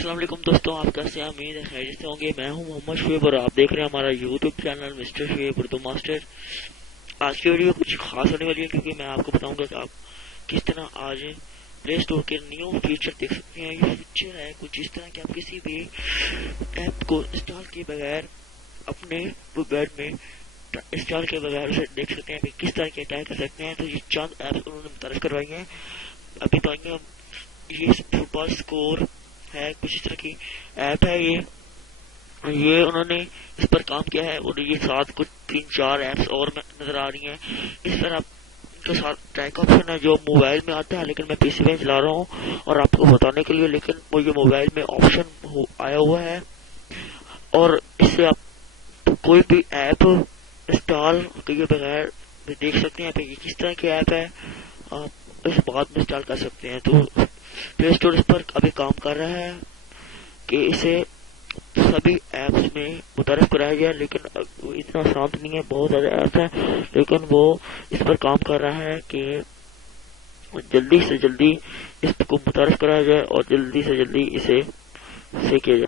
السلام علیکم دوستوں، آپ کیسے ہیں؟ امید ہے خیریت سے ہوں گے۔ میں ہوں محمد شعیب اور آپ دیکھ رہے ہیں ہمارا YouTube channel mister Shoaib Urdu master. آج کی ویڈیو کچھ خاص ہونے والی ہے کیونکہ میں آپ کو بتاؤں گا کہ آپ کس طرح آج پلے اسٹور کے نیو فیچر دیکھ سکتے ہیں۔ یہ فیچر ہے کچھ اس طرح کہ آپ کسی بھی ایپ کو انسٹال کیے بغیر اپنے موبائل میں انسٹال کے بغیر اسے دیکھ سکتے ہیں کہ کس طرح کے اٹیک کر سکتے ہیں۔ تو یہ چند ایپس انہوں نے متعارف کروائی ہیں، ابھی بتائیں گے ہم۔ یہ فٹ بال اسکور ہے، کچھ اس طرح کی ایپ ہے۔ یہ انہوں نے اس پر کام کیا ہے اور یہ ساتھ کچھ 3-4 ایپس اور نظر آ رہی ہیں۔ اس پر آپ کے ساتھ ٹریک آپشن ہے جو موبائل میں آتا ہے، لیکن میں پی سی میں چلا رہا ہوں اور آپ کو بتانے کے لیے، لیکن وہ یہ موبائل میں آپشن آیا ہوا ہے اور اس سے آپ کوئی بھی ایپ انسٹال کیے بغیر دیکھ سکتے ہیں کہ یہ کس طرح کی ایپ ہے، آپ اس بعد میں انسٹال کر سکتے ہیں۔ تو پلے اسٹور اس پر ابھی کام کر رہا ہے کہ اسے سبھی ایپس میں متعارف کرایا گیا، لیکن اتنا آسان نہیں ہے، بہت زیادہ ایپس ہیں، لیکن وہ اس پر کام کر رہا ہے کہ جلدی سے جلدی اس کو متعارف کرایا جائے اور جلدی سے جلدی اسے کیا جائے۔